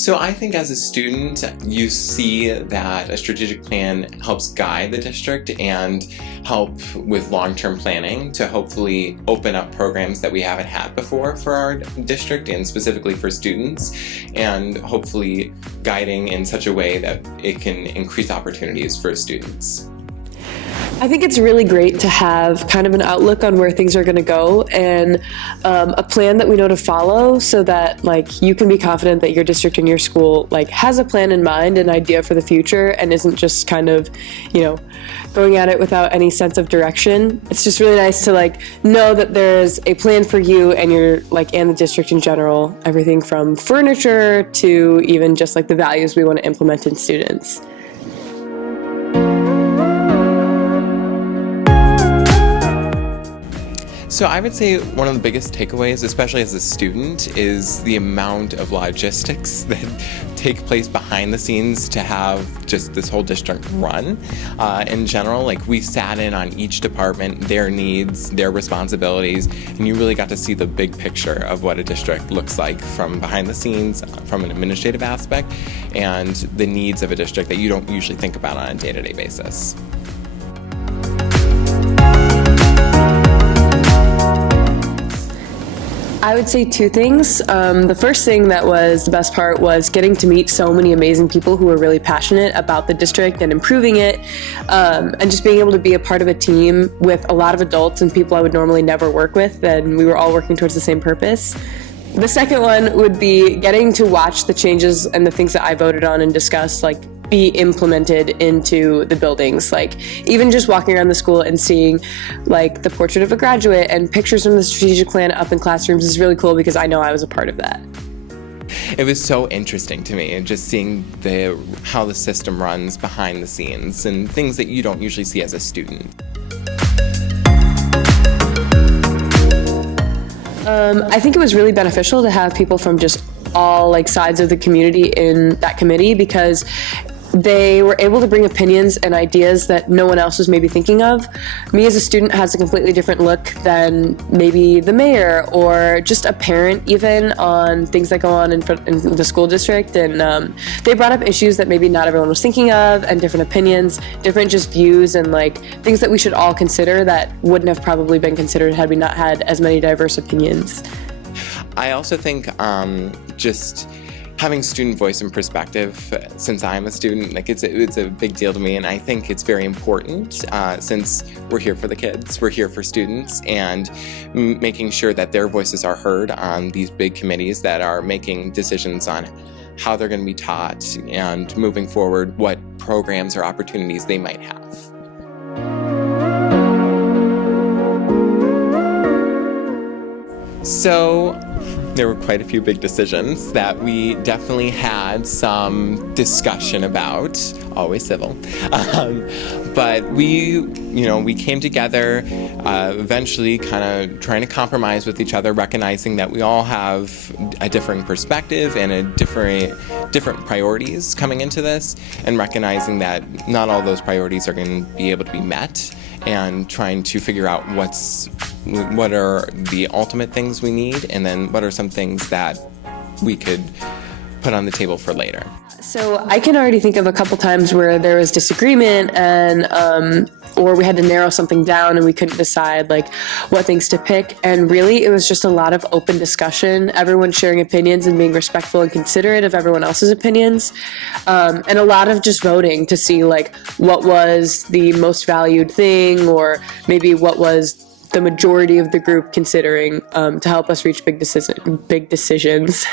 So I think as a student, you see that a strategic plan helps guide the district and help with long-term planning to hopefully open up programs that we haven't had before for our district and specifically for students, and hopefully guiding in such a way that it can increase opportunities for students. I think it's really great to have kind of an outlook on where things are going to go and a plan that we know to follow, so that like you can be confident that your district and your school like has a plan in mind, an idea for the future, and isn't just kind of, going at it without any sense of direction. It's just really nice to like know that there's a plan for you and your and the district in general, everything from furniture to even just like the values we want to implement in students. So I would say one of the biggest takeaways, especially as a student, is the amount of logistics that take place behind the scenes to have just this whole district run. In general, we sat in on each department, their needs, their responsibilities, and you really got to see the big picture of what a district looks like from behind the scenes, from an administrative aspect, and the needs of a district that you don't usually think about on a day-to-day basis. I would say two things. The first thing that was the best part was getting to meet so many amazing people who were really passionate about the district and improving it, and just being able to be a part of a team with a lot of adults and people I would normally never work with, and we were all working towards the same purpose. The second one would be getting to watch the changes and the things that I voted on and discussed be implemented into the buildings. Even just walking around the school and seeing the portrait of a graduate and pictures from the strategic plan up in classrooms is really cool, because I know I was a part of that. It was so interesting to me, just seeing how the system runs behind the scenes and things that you don't usually see as a student. I think it was really beneficial to have people from just all sides of the community in that committee, because they were able to bring opinions and ideas that no one else was maybe thinking of. Me as a student has a completely different look than maybe the mayor or just a parent even on things that go on in the school district, and they brought up issues that maybe not everyone was thinking of, and different opinions, different just views, and things that we should all consider that wouldn't have probably been considered had we not had as many diverse opinions. I also think just having student voice and perspective, since I'm a student, it's a big deal to me, and I think it's very important since we're here for the kids, we're here for students, and making sure that their voices are heard on these big committees that are making decisions on how they're going to be taught and moving forward, what programs or opportunities they might have. So there were quite a few big decisions that we definitely had some discussion about, always civil. But we came together, eventually kind of trying to compromise with each other, recognizing that we all have a differing perspective and a different priorities coming into this, and recognizing that not all those priorities are going to be able to be met, and trying to figure out what are the ultimate things we need, and then what are some things that we could put on the table for later. So I can already think of a couple times where there was disagreement, and or we had to narrow something down and we couldn't decide what things to pick. And really, it was just a lot of open discussion, everyone sharing opinions and being respectful and considerate of everyone else's opinions, and a lot of just voting to see what was the most valued thing, or maybe what was the majority of the group considering, to help us reach big decisions.